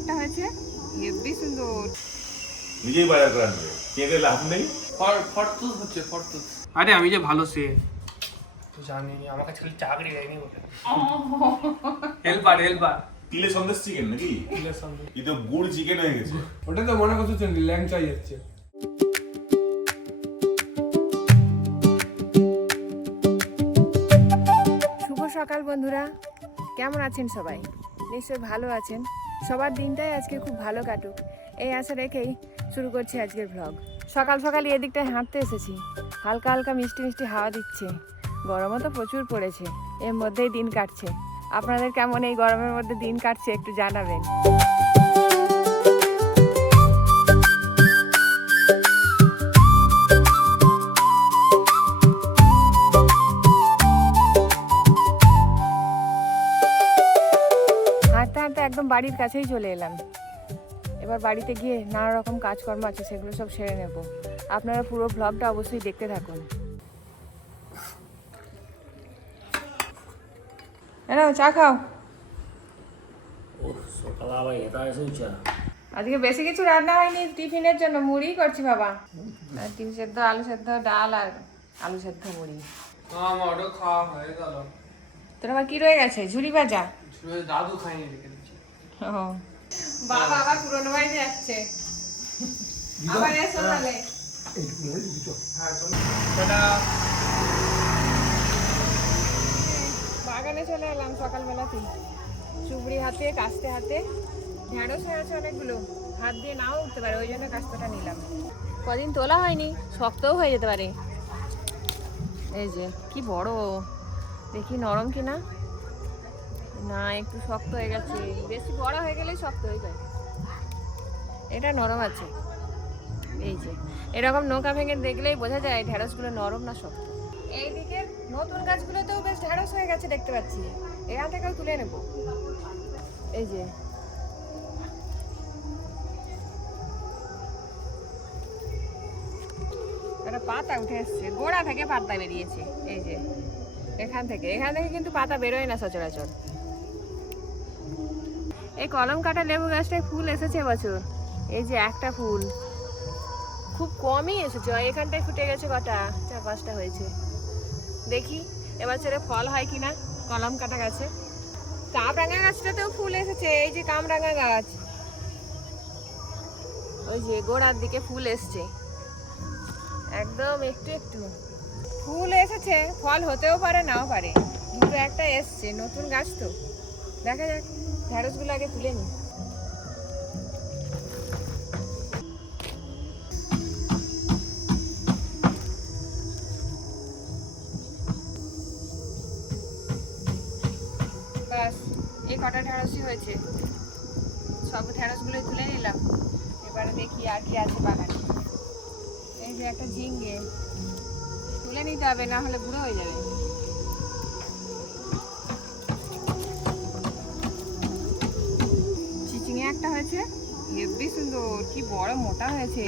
একটা হয়েছে, হেভি সুন্দর। নিজেই বাজার করে আনবে, কে লাভ নেই। ফরতুস হচ্ছে ফরতুস। আরে আমি যে ভালো সে জানি, আমার কাছে খালি চাকরি দেয়নি বলে। হেল্পার তিলে সন্দেশ চিকেন নাকি? তিলের সঙ্গে এই তো গুড় চিকেন হয়ে গেছে। ওটা তো মনে করছেন ল্যাংচা যাচ্ছে। শুভ সকাল বন্ধুরা, কেমন আছেন সবাই? নিশ্চয়ই ভালো আছেন। সবার দিনটাই আজকে খুব ভালো কাটুক এই আশা রেখেই শুরু করছি আজকের ভ্লগ। সকাল সকাল এদিকটায় হাঁটতে এসেছি, হালকা হালকা মিষ্টি মিষ্টি হাওয়া দিচ্ছে। গরমও তো প্রচুর পড়েছে, এর মধ্যেই দিন কাটছে। আপনাদের কেমন এই গরমের মধ্যে দিন কাটছে একটু জানাবেন। হাঁটতে হাঁটতে একদম বাড়ির কাছেই চলে এলাম। এবার বাড়িতে গিয়ে নানা রকম কাজকর্ম আছে, সেগুলো সব সেরে নেব। আপনারা পুরো ভ্লগটা অবশ্যই দেখতে থাকুন। চা খাও। সকালে আবার এটা এসেছে। আজকে বেশি কিছু রান্না হয়নি, টিফিনের জন্য মুড়ি করছি বাবা। আর ডিম সেদ্ধ, আলু সেদ্ধ, ডাল আর আলু সেদ্ধ, মুড়ি। আমার ওটা খাওয়া হয়ে গেল। তোর আবার কি রয়ে গেছে? ঝুরি ভাজা। দাদু খাইনি রেখে দিচ্ছে। ও বাবা আবার পুরোনো বাড়িতে যাচ্ছে। আবার এসো তাহলে। বাগানে চলে এলাম সকালবেলাতেই, চুবড়ি হাতে কাস্তে হাতে। ঢেঁড়স হয়েছে অনেকগুলো, হাত দিয়ে নাও উঠতে পারে, ওই জন্য কাস্তেটা নিলাম। কদিন তোলা হয়নি, শক্তও হয়ে যেতে পারে। এই যে কি বড়, দেখি নরম কিনা। না, একটু শক্ত হয়ে গেছে, বেশি বড় হয়ে গেলেই শক্ত হয়ে যায়। এটা নরম আছে। এই যে এরকম নৌকা ভেঙে দেখলেই বোঝা যায় ঢেঁড়সগুলো নরম না শক্ত। এইদিকে নতুন গাছগুলোতেও বেশ ঢেঁড়স হয়ে গেছে দেখতে পাচ্ছি, এখান থেকেও তুলে নেব। এই যে একটা পাতা উঠে এসছে, গোড়া থেকে পাতা বেরিয়েছে। এই যে এখান থেকে কিন্তু পাতা বেরোয় না সচরাচর। এই কলম কাটা লেবু গাছটায় ফুল এসেছে এবছর। এই যে একটা ফুল, খুব কমই এসেছে, এখানটায় ফুটে গেছে কটা, 4-5টা হয়েছে। দেখি এবছরে ফল হয় কিনা কলম কাটা গাছে। কামরাঙা গাছটাতেও ফুল এসেছে, এই যে কামরাঙা গাছ, ওই যে গোড়ার দিকে ফুল এসছে, একদম একটু একটু ফুল এসেছে। ফল হতেও পারে, নাও পারে, দুটো একটা এসছে। নতুন গাছ তো, দেখা যাক। ঢেঁড়সগুলো আগে তুলে নি। বাস এই কটা ঢেঁড়সই হয়েছে, সব ঢেঁড়সগুলোই তুলে নিলাম। এবারে দেখি আর কি আছে বাগানে। এই যে একটা ঝিঙ্গে, তুলে নিতে হবে, না হলে বুড়ো হয়ে যাবে। চিচিঙে একটা হয়েছে, হেভি সুন্দর, কি বড় মোটা হয়েছে।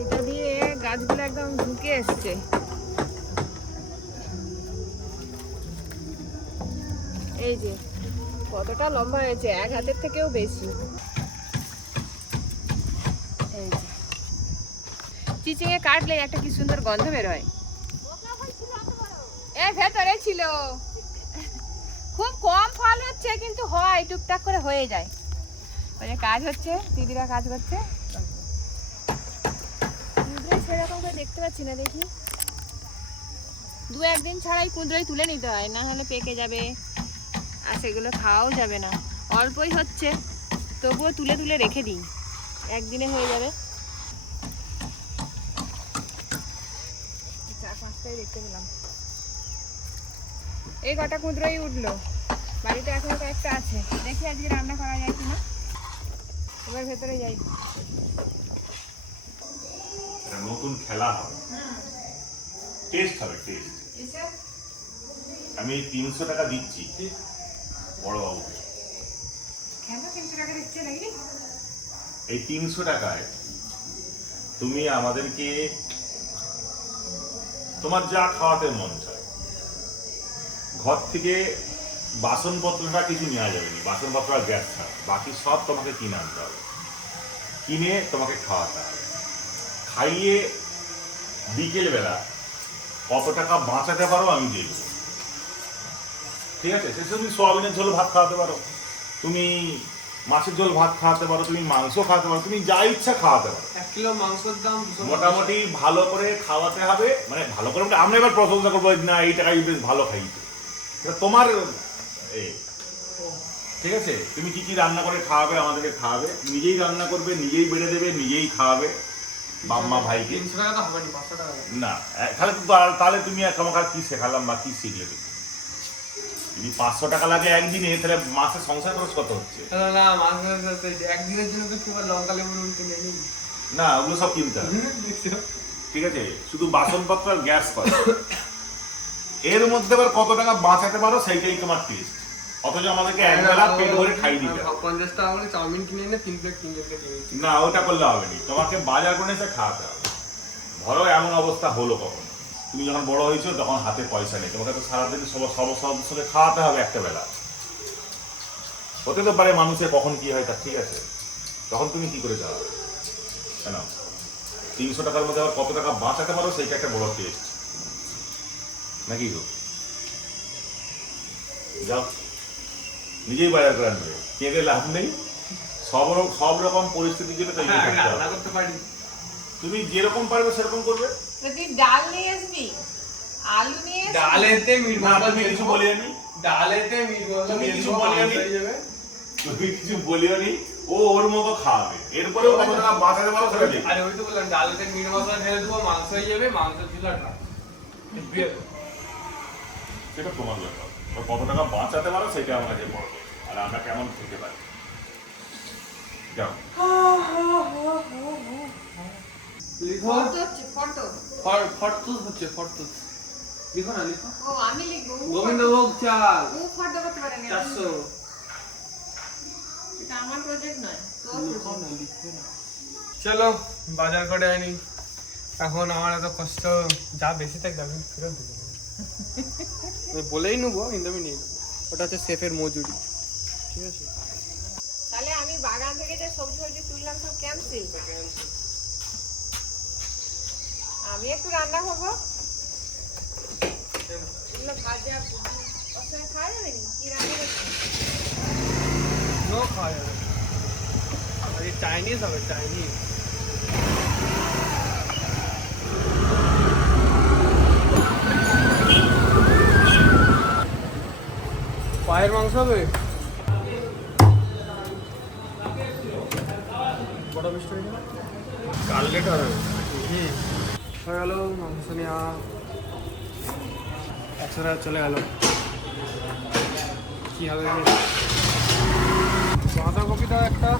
এটা দিয়ে গাছগুলো একদম ঝুঁকে এসছে। এই যে কতটা লম্বা হয়েছে, 1 হাতের থেকেও বেশি। এই যে চিচিঙে কাটলে একটা কি সুন্দর গন্ধ বেরোয়। ভেতরে ছিল, খুব কম ফল হচ্ছে কিন্তু হয়, টুকটাক করে হয়ে যায়। ওই যে কাজ হচ্ছে, দিদিরা কাজ করছে। সেরকম করে দেখতে পাচ্ছি না, দেখি 2-1 দিন ছাড়াই কুঁদরাই তুলে নিতে হয়, না হলে পেকে যাবে আর সেগুলো খাওয়াও যাবে না। অল্পই হচ্ছে, তবুও তুলে তুলে রেখে দিই, একদিনে হয়ে যাবে। 4-5টাই দেখতে পেলাম। এই কটা কুঁদরাই উঠলো, বাড়িতে এখন কয়েকটা আছে, দেখি আজকে রান্না করা যায় কিনা। এবার ভেতরে যাই। নতুন খেলা হবে, টেস্ট হবে, টেস্ট। আমি 300 টাকা দিচ্ছি বড় বাবুকে। কেন 300 টাকা দিচ্ছে নাকি? এই 300 টাকায় তুমি আমাদেরকে তোমার যা খাওয়াতে মন চায়, ঘর থেকে বাসনপত্রটা কিছু নেওয়া যাবে না, বাসনপত্র আর গ্যাস ছাড়া বাকি সব তোমাকে কিনে আনতে হবে, কিনে তোমাকে খাওয়াতে হবে। খাইয়ে বিকেলবেলা কত টাকা বাঁচাতে পারো আমি দেখব, ঠিক আছে? সে তুমি সোয়াবিনের ঝোল ভাত খাওয়াতে পারো, তুমি মাছের ঝোল ভাত খাওয়াতে পারো, তুমি মাংস খাওয়াতে পারো, তুমি যা ইচ্ছা খাওয়াতে পারো। 1 কিলো মাংসের দাম 250 মোটামুটি ভালো করে খাওয়াতে হবে, মানে ভালো করে মানে আমরা এবার প্রশংসা করবো না এই টাকায় বেশ ভালো খাইতে, এটা তোমার এই, ঠিক আছে? তুমি কি কি রান্না করে খাওয়াবে আমাদেরকে খাওয়াবে, নিজেই রান্না করবে, নিজেই বেড়ে দেবে, নিজেই খাওয়াবে বাম্মা ভাইকে। 300 টাকা তো হবে না, 500 টাকা হবে। না তাহলে তো তাহলে তুমি আমাকে কি শেখালাম বা কি শিখলে তুমি? যদি 500 টাকা লাগে একদিনে, তাহলে মাসে সংসার খরচ কত হচ্ছে? না না মাংসের সাথে একদিনের জন্য তো কিংবা লঙ্কা লেবু নুন কিনে নিই। না ওগুলো সব কিনতে হবে, দেখছো? ঠিক আছে? শুধু বাসনপত্র আর গ্যাস কর, এর মধ্যে আবার কত টাকা বাঁচাতে পারো সেইটাই তোমার টেস্ট। অথচ আমাদেরকে একবেলা পেট ভরে খাই দিতে হবে। 50 টাকা করে চাউমিন কিনে এনে 3 প্লেট কিনে কিনে না ওটা করলে হবে না, তোমাকে বাজার করে এসে খাওয়াতে হবে। ধরো এমন অবস্থা হলো কখন, তুমি যখন বড় হয়েছো তখন হাতে পয়সা নেই, তোমাকে তো সারাদিন সব সদস্যকে খাওয়াতে হবে একটা বেলা। হতে তো পারে মানুষের কখন কি হয় তা ঠিক আছে, তখন তুমি কি করে যাও? কেন 300 টাকার মধ্যে আবার কত টাকা বাঁচাতে পারো সেইটা একটা বড় টেস্ট নাকি গো? যাও নিজেই বাজার করে আনবে, কেঁদে লাভ নেই। সব রকম পরিস্থিতি যেটা তৈরি করতে হবে। রান্না করতে পারি। তুমি যেরকম পারবে সেরকম করবে। তো তুই ডাল নিয়ে আসবি, আলু নিয়ে আসবি। ডালেতে মিট না মশলা তুমি কিছু বলিও নি, ডালেতে মিট মশলা তুমি দিয়ে কিছু দেবো, বলিও নি। মাংস হয়ে যাবে। তুমি কিছু বলিও নি, ও ওর মতো খাওয়াবে, এরপরেও কত টাকা বাঁচাতে পারো সেটা দেখবে। আরে ওই তো বললাম ডালেতে মিট মশলা ঢেলে দেবো, মাংস হয়ে যাবে, মাংসের ঝুলাটা সেটা তোমার ব্যাপার, তো কত টাকা বাঁচাতে পারো সেটা আমার কাছে বড়, আর আমরা কেমন খেতে পারি। যাও লিখো। ফটো হচ্ছে, ফটো। ফটতুস হচ্ছে ফটতুস। লিখো না লিখো। ও আমি লিখবো। গোবিন্দভোগ চাল ও ফটো করতে পারে না। 400। এটা আমার প্রজেক্ট নয়, তোর প্রজেক্ট। চলো বাজার করে আনি। এখন আমার এত কষ্ট যা বেশি থাকবে আমি ফেরত দেবো। আমি বলেই নেবো কিন্তু আমি নিয়ে নেবো। ওটা হচ্ছে সেফের মজুরি, ঠিক আছে? তাহলে আমি বাগান থেকে যে সবজি তুললাম সব ক্যান্সেল। আমি একটু রান্না করবো, এগুলো ভাজা ওর সঙ্গে খাওয়া যাবে নি? কি রান্না করছি? নো খাওয়া যাবে। আর এই চাইনিজ হবে, চাইনিজ। পায়ের মাংস হবে। বড় মিষ্টি হয়ে যাবে। কালকেটা হবে। হয়ে গেল মাংস নেওয়া। 100 টাকা চলে গেল। কি হবে বাঁধাকপিটা একটা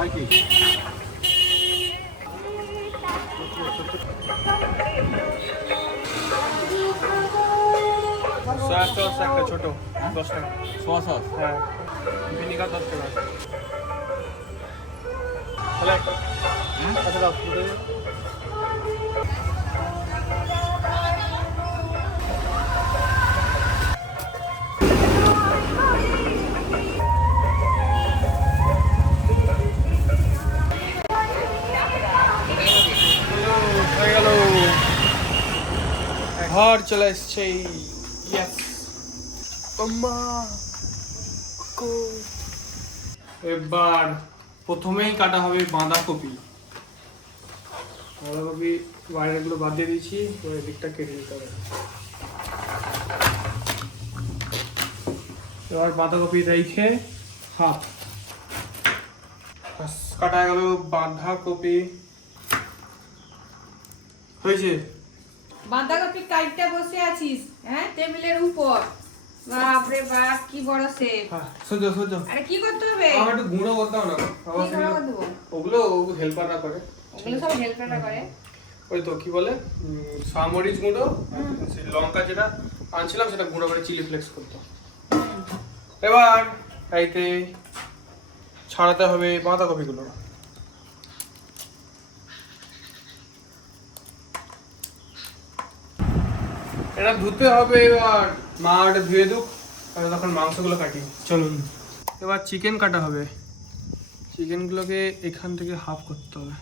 আর কি সয়া সস একটা ছোট 10 টাকা। Soya sauce? হ্যাঁ, ভিনিগার 10 টাকা। তাহলে একটা আচ্ছা দাও দুটো দিন। হয়ে গেল, ঘর চলে এসছে। ইয়েস এবার প্রথমেই কাটা হবে বাঁধাকপি। বাঁধাকপি বাইরেগুলো বাদ দিয়ে দিয়েছি, এবার এদিকটা কেটে দিতে হবে। এবার বাঁধাকপি রেখে হাফ কাটা গেল বাঁধাকপি। হয়েছে? বাঁধাকপি কাটতে বসে আছিস হ্যাঁ টেবিলের উপর? বাপরে বাপ কি বড় শেফ। হ্যাঁ সোজো সোজো। আরে কি করতে হবে? আমার একটু গুঁড়ো করতে হবে না? কি গুঁড়ো করে দেবো? ওগুলো হেল্পাররা করে। ওগুলো সব হেল্পাররা করে। ওই তো কি বলে সামরিচ গুঁড়ো, সেই লঙ্কা যেটা আনছিলাম সেটা গুঁড়ো করে চিলি ফ্লেক্স করতো। এবার এইতে ছাড়াতে হবে বাঁধাকপিগুলো। এটা ধুতে হবে এবার, মা ওটা ধুয়ে দুক, আর তখন মাংসগুলো কাটি। চলুন এবার চিকেন কাটা হবে। চিকেনগুলোকে এখান থেকে হাফ করতে হবে।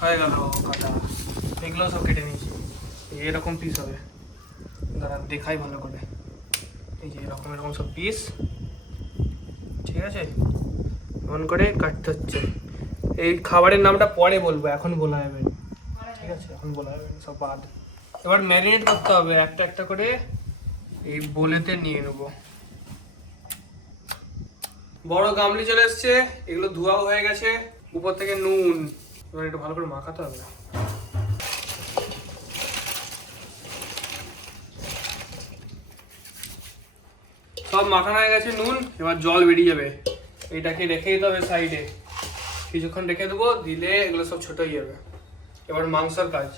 হয়ে গেল কাটা, এগুলো সব কেটে নিয়েছি। এরকম পিস হবে, দাঁড়ান দেখাই ভালো করে। এই যে এরকম এরকম সব পিস, ঠিক আছে? এমন করে কাটতে হচ্ছে। এই খাবারের নামটা পরে বলবো, এখন বলা যাবে না, ঠিক আছে? এখন বলা যাবে না, সব বাদ। এবার ম্যারিনেট করতে হবে একটা একটা করে, এই বোলেতে নিয়ে নেবো। বড় গামলি চলে এসছে, এগুলো ধোয়াও হয়ে গেছে, উপর থেকে নুন। এবার একটু ভালো করে মাখাতে হবে। সব মাখানো হয়ে গেছে নুন, এবার জল বেরিয়ে যাবে। এটাকে রেখে দিতে হবে সাইডে, কিছুক্ষণ রেখে দেবো, দিলে এগুলো সব ছোট হয়ে যাবে। এবার মাংসের কাজ।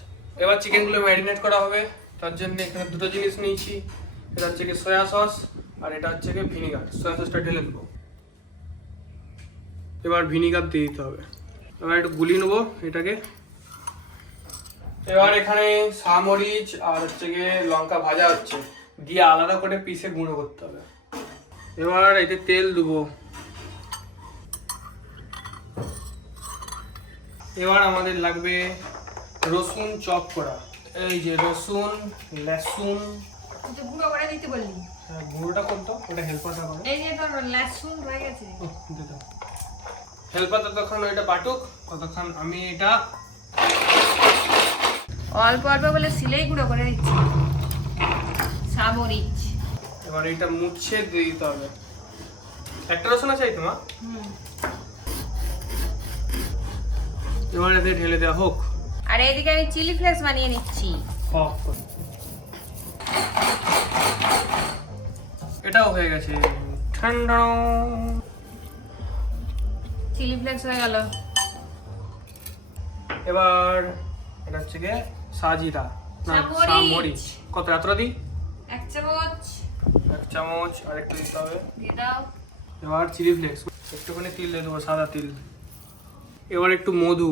এবার চিকেনগুলো ম্যারিনেট করা হবে, তার জন্য এখানে দুটো জিনিস নিয়েছি। এটা হচ্ছে কি সয়া সস, আর এটা হচ্ছে কি ভিনিগার। সয়া সসটা ঢেলে দেবো, এবার ভিনিগার দিয়ে দিতে হবে। এবার একটু গুলিয়ে নেবো এটাকে। এবার এখানে সামরিচ আর হচ্ছে গিয়ে লঙ্কা ভাজা হচ্ছে, দিয়ে আলাদা করে পিসে গুঁড়ো করতে হবে। এবার এতে তেল দেবো। এবার আমাদের লাগবে রসুন চপ করা। এই যে রসুন, লসুন। তুই তো গুঁড়ো করে দিতে বললি। হ্যাঁ, গুঁড়োটা করতো, ওটা হেল্পারটা করে। এই যে তোর লসুন রয়ে গেছে। হেল্পার ততক্ষণ ওইটা বাটুক, ততক্ষণ আমি এটা অল্প অল্প বলে সিলেই গুঁড়ো করে দিচ্ছি। সামরিচ। এবার এটা মুছে দিয়ে দিতে হবে। একটা রসুন আছে এই তোমার? এবার এতে ঢেলে দেওয়া হোক। আর এইদিকে আমি চিলি ফ্লেক্স বানিয়ে নিচ্ছি। এটাও হয়ে গেছে ঠান্ডা। চিলি ফ্লেক্স হয়ে গেল। এবার এটা হচ্ছে গিয়ে সাজিরা না সামরিচ। সামরিচ। কত এতটা দিই? 1 চামচ 1 চামচ। আর একটু দিতে হবে। দিয়ে দাও। এবার চিলি ফ্লেক্স, একটুখানি তিল দিয়ে দেবো, সাদা তিল। এবার একটু মধু,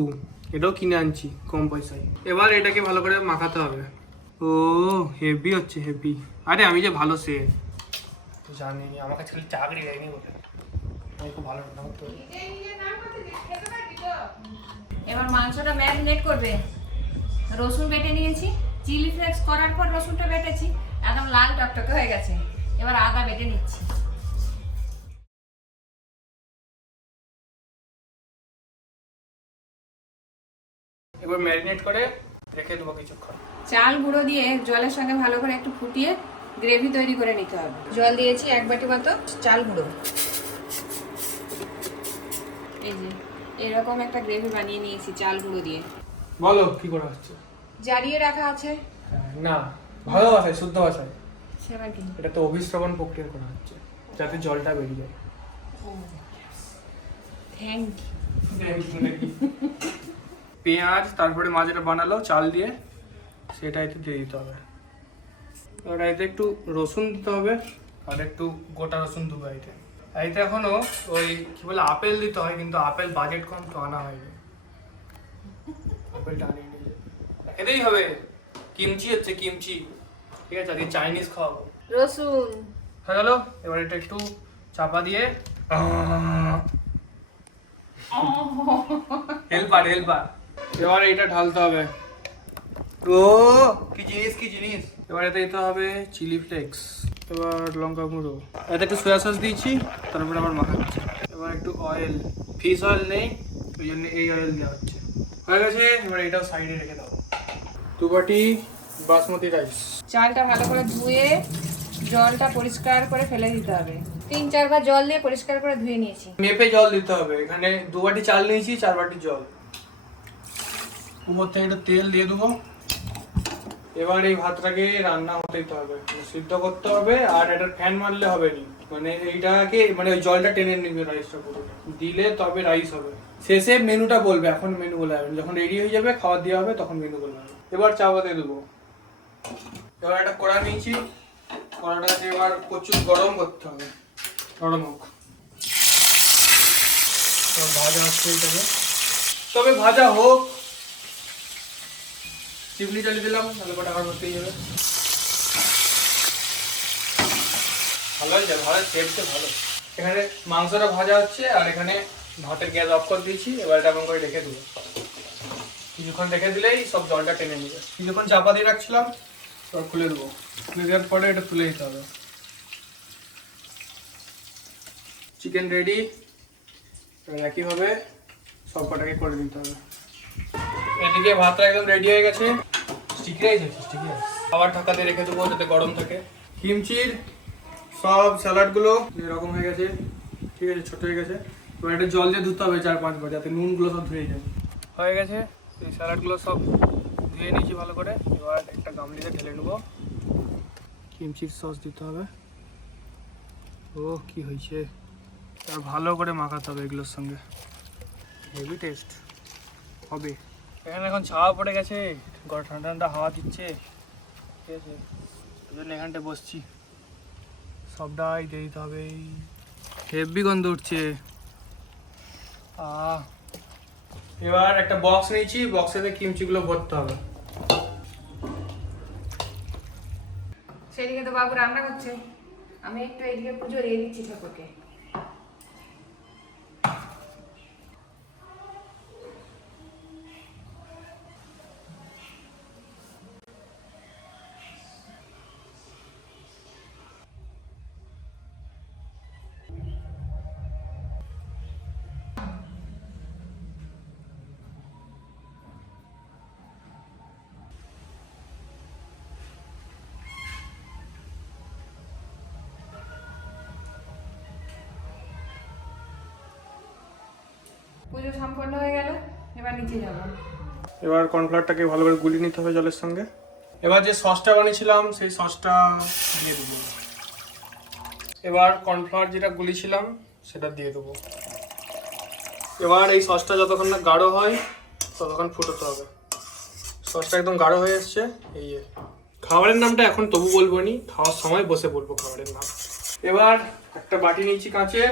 এটাও কিনে আনছি কম পয়সায়। এবার এটাকে ভালো করে মাখাতে হবে। ও হেভি হচ্ছে, হেভি। আরে আমি যে ভালো সে জানি, আমাকে খালি চাকরি দেয়নি বলে আমি খুব ভালো রান্না করতে পারি। এবার মাংসটা ম্যারিনেট করবে। রসুন বেটে নিয়েছি, চিলি ফ্লেক্স করার পর রসুনটা বেটেছি, একদম লাল টকটকে হয়ে গেছে। এবার আদা বেটে নিচ্ছি। এবার ম্যারিনেট করে রেখে দেবো কিছুক্ষণ। চাল গুঁড়ো দিয়ে জলের সঙ্গে ভালো করে একটু ফুটিয়ে গ্রেভি তৈরি করে নিতে হবে। জল দিয়েছি 1 বাটি মতো চাল গুঁড়ো। এই যে এরকম একটা গ্রেভি বানিয়ে নিয়েছি চাল গুঁড়ো দিয়ে। বলো কি করা হচ্ছে? জারিয়ে রাখা আছে। না, ভালো ভাষায়, শুদ্ধ ভাষায়। সেটা কি? এটা তো অভিশ্রবণ প্রক্রিয়া করা হচ্ছে, যাতে জলটা বেরিয়ে যায়। Thank you. পেঁয়াজ, তারপরে মা যেটা বানালো চাল দিয়ে, সেটা এতে দিয়ে দিতে হবে। এবার এতে একটু রসুন দিতে হবে, আর একটু গোটা রসুন দেবো এতে। এতে এখনো ওই কি বলে আপেল দিতে হয়, কিন্তু আপেল বাজেট কম তো আনা হয়নি। আপেলটা আনিয়ে নিয়ে এতেই হবে। কিমচি হচ্ছে, কিমচি। ঠিক আছে, আজকে চাইনিজ খাওয়াবো। রসুন হয়ে গেল। এবার এটা একটু চাপা দিয়ে হেল্পার হেল্পার। এবার এটা ঢালতে হবে। ও কি জিনিস, কি জিনিস। এবার এতে দিতে হবে চিলি ফ্লেক্স, এবার লঙ্কা গুঁড়ো, এতে একটু সয়া সস দিয়েছি, তারপরে আবার মাখাচ্ছি। এবার একটু অয়েল, ফিশ অয়েল নেই, ওই জন্য এই অয়েল দেওয়া হচ্ছে। হয়ে গেছে। এবার এটাও সাইডে রেখে দাও। 2 বাটি বাসমতি রাইস। চালটা ভালো করে ধুয়ে জলটা পরিষ্কার করে ফেলে দিতে হবে। 3-4 বার জল দিয়ে পরিষ্কার করে ধুয়ে নিয়েছি। মেপে জল দিতে হবে। এখানে 2 বাটি চাল নিয়েছি, 4 বাটি জল। উপর থেকে একটু তেল দিয়ে দেবো। এবার এই ভাতটাকে রান্না হতে দিতে হবে, সিদ্ধ করতে হবে। আর এটা ফ্যান মারলে হবে না, মানে এইটাকে মানে ওই জলটা টেনে নেবে রাইসটা পুরোটা, দিলে তবে রাইস হবে। শেষে মেনুটা বলবে, এখন মেনু বলা যাবে না। যখন রেডি হয়ে যাবে, খাবার দেওয়া হবে, তখন মেনু বলা হবে। এবার চাপা দিয়ে দেবো। এবার একটা কড়া নিয়েছি, কড়াটাকে এবার প্রচুর গরম করতে হবে, গরম হোক। সব ভাজা হচ্ছে এটাকে। তবে ভাজা হোক, চিমনি চালিয়ে দিলাম, তাহলে কটা আমার ভর্তি হয়ে যাবে। ভালো হয়েছে, ভালো টেস্ট ভালো। এখানে মাংসটা ভাজা হচ্ছে আর এখানে ভাতের গ্যাস অফ করে দিয়েছি। এবার এটা এমন করে রেখে দেবো, কিছুক্ষণ রেখে দিলেই সব জলটা টেনে নেবে। কিছুক্ষণ চাপা দিয়ে রাখছিলাম, এবার খুলে দেবো। খুলে দেওয়ার পরে এটা তুলে দিতে হবে। Chicken ready. একইভাবে সব কটাকে করে দিতে হবে। এদিকে ভাতটা একদম রেডি হয়ে গেছে। স্টিকি রাইস আছে, স্টিকি রাইস। আবার ঢাকাতে রেখে দেবো যাতে গরম থাকে। কিমচির সব স্যালাডগুলো এরকম হয়ে গেছে, ঠিক আছে, ছোট হয়ে গেছে। এবার একটা জল দিয়ে ধুতে হবে 4-5 বার, যাতে নুনগুলো সব ধুয়ে যায়। হয়ে গেছে, এই স্যালাডগুলো সব ধুয়ে নিয়েছি ভালো করে। এবার একটা গামলিতে ঢেলে নেবো। কিমচির সস দিতে হবে। ও কি হয়েছে, আর ভালো করে মাখাতে হবে এগুলোর সঙ্গে। হেভি টেস্ট হবে। এখানে এখন ছাওয়া পড়ে গেছে, ঠান্ডা ঠান্ডা হাওয়া দিচ্ছে, ঠিক আছে, ওই জন্য এখানটায় বসছি। সবটাই দিয়ে দিতে হবে। হেভি গন্ধ উঠছে। এবার একটা বক্স নিয়েছি, বক্সেতে কিমচিগুলো ভরতে হবে। সেদিকে তো বাবু রান্না করছে, আমি একটু এদিকে পুজো দিয়ে দিচ্ছি ঠাকুরকে। পুজো সম্পন্ন হয়ে গেল, এবার নিচে যাব। এবার কর্নফ্লাওয়ারটাকে ভালো করে গুলিয়ে নিতে হবে জলের সঙ্গে। এবার যে সসটা বানিয়েছিলাম সেই সসটা দিয়ে দেবো। এবার কর্নফ্লাওয়ার যেটা গুলিয়েছিলাম সেটা দিয়ে দেবো। এবার এই সসটা যতক্ষণ না গাঢ় হয় ততক্ষণ ফুটোতে হবে। সসটা একদম গাঢ় হয়ে এসছে। এই খাবারের নামটা এখন তবু বলবো নি, খাওয়ার সময় বসে বলবো খাবারের নাম। এবার একটা বাটি নিয়েছি কাঁচের,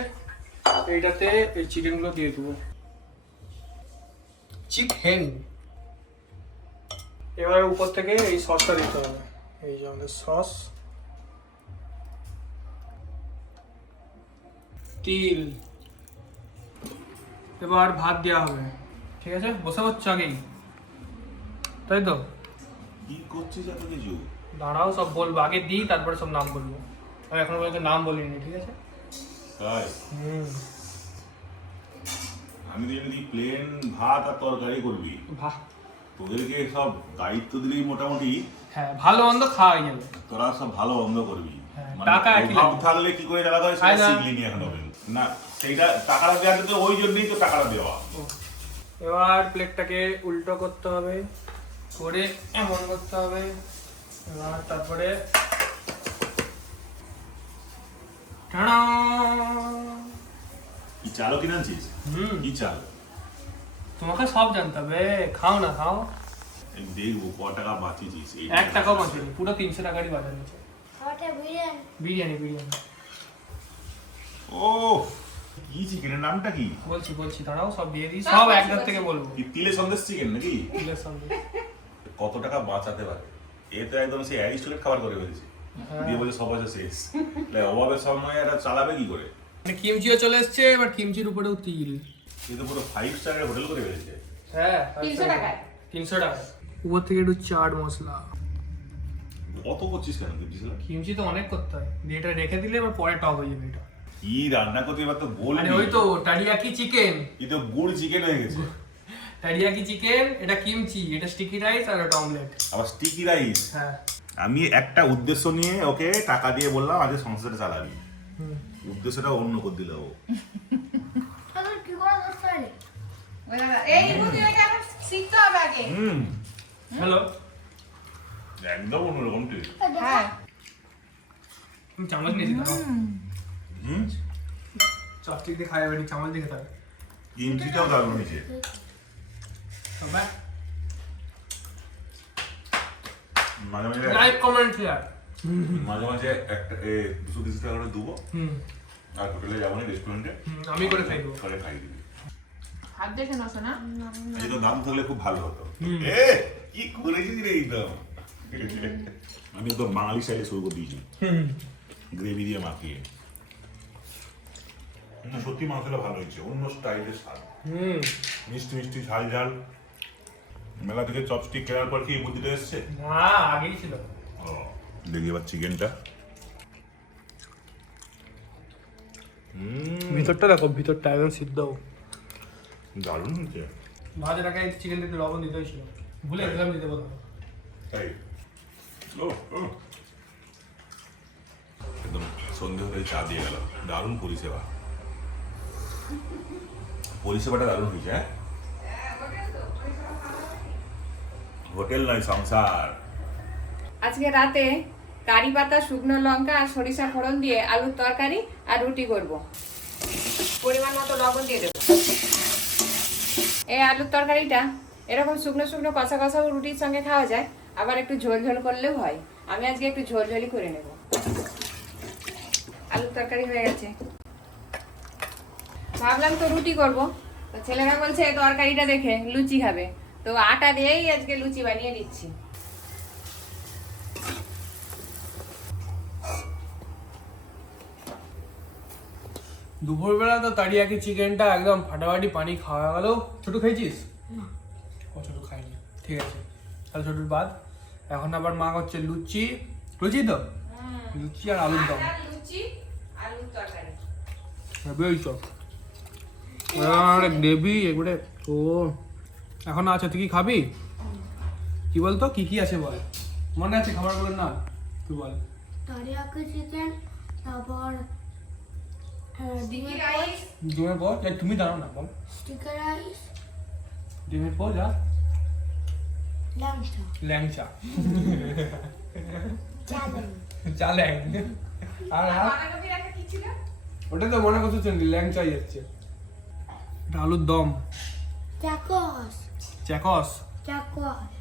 এইটাতে এই চিকেনগুলো দিয়ে দেবো। চিকেন। এবার উপর থেকে এই সসটা দিতে হবে। এই যে আমাদের সস, তিল। এবার ভাত দেওয়া হবে, ঠিক আছে। বসে হচ্ছে আগেই, তাই তো? কি করছিস এত কিছু? দাঁড়াও, সব বলবো, আগে দিই তারপরে সব নাম বলবো। আমি এখনো পর্যন্ত নাম বলিনি, ঠিক আছে? তাই আমি তো যদি প্লেন ভাত আর তরকারি করবি, বাহ, তোদেরকে সব দায়িত্ব দিলেই মোটামুটি হ্যাঁ, ভালো মন্দ খাওয়া হয়ে যাবে। তোরা সব ভালো বন্ধ করবি। হ্যাঁ, মানে টাকা একই অভাব লাগবে। থাকলে কি করে চালাতে হয় খাই সেটা না। শিখলি নি এখনো পর্যন্ত। না, সেইটা টাকাটা দেওয়া তো ওই জন্যই তো টাকাটা দেওয়া। এবার প্লেটটাকে উল্টো করতে হবে, করে এমন করতে হবে। এবার তারপরে টানা। কি চালও কিনে আনছিস? কি চাল? তোমাকে সব জানতে হবে, খাও না খাও। আমি দেখবো ক টাকা বাঁচিয়েছিস। 1 টাকাও বাঁচেনি, পুরো 300 টাকারই বাজার নিচে। বিরিয়ানি বিরিয়ানি। ও কি চিকেনের নামটা কি? বলছি দাঁড়াও, সব দিয়ে দিই, সব একদম থেকে বলবো। কি তিলে সন্দেশ চিকেন নাকি? তিলের সঙ্গে কত টাকা বাঁচাতে পারে? এ তো একদম সেই অ্যারিস্টলেট খাবার করে ফেলেছে। দিয়ে বলে সব আছে শেষ। অভাবের সময় এটা চালাবে কি করে? মানে কিমচিও চলে এসছে, এবার কিমচির উপরেও তিল। এ তো পুরো 5 স্টারের হোটেল করে ফেলেছে। হ্যাঁ, 300 টাকায়। 300 টাকা। উপর থেকে একটু চাট মশলা। কত করছিস কেন বুঝছিস? কিমচি তো অনেক করতে হয়, দিয়ে এটা রেখে দিলে এবার পরে টক হয়ে যাবে এটা। কি রান্না করতে এবার তো বলবি। আরে ওই তো টারিয়াকি চিকেন। এই তো গুড় চিকেন হয়ে গেছে। টারিয়াকি চিকেন, এটা কিমচি, এটা স্টিকি রাইস আর এটা অমলেট। আবার স্টিকি রাইস। হ্যাঁ, আমি একটা উদ্দেশ্য নিয়ে ওকে টাকা দিয়ে বললাম আজ সংসারটা চালাবি। উদ্দেশ্যটা অন্য করে দিল ও। এই বুদ্ধি এটা এখন শিখতে হবে আগে। হ্যালো, একদম অন্যরকম টেস্ট। হ্যাঁ, তুমি চামচ নিয়েছি দাও। চপস্টিক দিয়ে খাওয়া যাবে, চামচ দিয়ে খেতে হবে। কিমচিটাও দারুণ হয়েছে। তবে মাঝে মাঝে লাইক কমেন্ট শেয়ার। মাঝে মাঝে একটা 230 টাকা করে দেবো। আর হোটেলে যাবো না, রেস্টুরেন্টে আমি করে খাই দেবো। করে খাই দিবি। হাত দেখে নস না এই তো দাম থাকলে খুব ভালো হতো এ কি করেছিস রে একদম আমি তো বাঙালি স্টাইলে শুরু করে দিয়েছি গ্রেভি দিয়ে মাখিয়ে না, সত্যি মাংসটা ভালো হয়েছে অন্য স্টাইলের স্বাদ মিষ্টি মিষ্টি ঝাল ঝাল মেলা থেকে চপস্টিক কেনার পর কি এই বুদ্ধিটা এসছে না আগেই ছিল। ও দেখি এবার চিকেনটা ভিতরটা দেখো, ভিতরটা একদম সিদ্ধ। দারুণ হয়েছে ভাজের আগে চিকেনটা একটু লবণ দিতে হয়েছিল, ভুলে গেলাম দিতে বলবো। তাই ও ও। একদম সন্ধে হয়ে চা দিয়ে গেল দারুণ পরিষেবাটা দারুণ হয়েছে হ্যাঁ হোটেল নয় সংসার। আজকে রাতে কারি পাতা, শুকনো লঙ্কা আর সরিষা ফোড়ন দিয়ে আলুর তরকারি আর রুটি করব। পরিমাণ মতো লবণ দিয়ে দেবো। এই আলুর তরকারিটা এরকম শুকনো শুকনো কষা কষা রুটির সঙ্গে খাওয়া যায়, আবার একটু ঝোল ঝোল করলেও হয়। আমি আজকে একটু ঝোল ঝোলই করে নেব। আলুর তরকারি হয়ে গেছে, ভাবলাম তো রুটি করব, তো ছেলেরা বলছে তরকারিটা দেখে লুচি খাবে, তো আটা দিয়েই আজকে লুচি বানিয়ে দিচ্ছি। দুপুরবেলা তো তাড়িয়াকি চিকেনটা একদম ফাটাফাটি পানি খাওয়া গেল। ছোটু খাইছিস? ও ছোটু খাইনি, ঠিক আছে তাহলে ছোটুর বাদ। এখন আবার মা হচ্ছে লুচি, লুচি তো লুচি আর আলুর দম, লুচি আলুর তরকারি। বেশ চপ গ্রেভি একবারে। ও এখন আছে, তুই কি খাবি? কি বলতো, কি কি আছে বল, মনে আছে খাবারগুলোর নাম? তুই বল। টারিয়াকি চিকেন, তারপর ডিমের রাইস, ডিমের পর তুমি জানো না, বল। স্টিকার রাইস, ডিমের পর যা ল্যাংচা, ল্যাংচা, চালেন, চালেং আর বাঁধাকপির একটা কি ছিল? ওটা তো মনে করছো ল্যাংচাই যাচ্ছে। আলুর দম, চাকস, চ্যাকস, চাকস,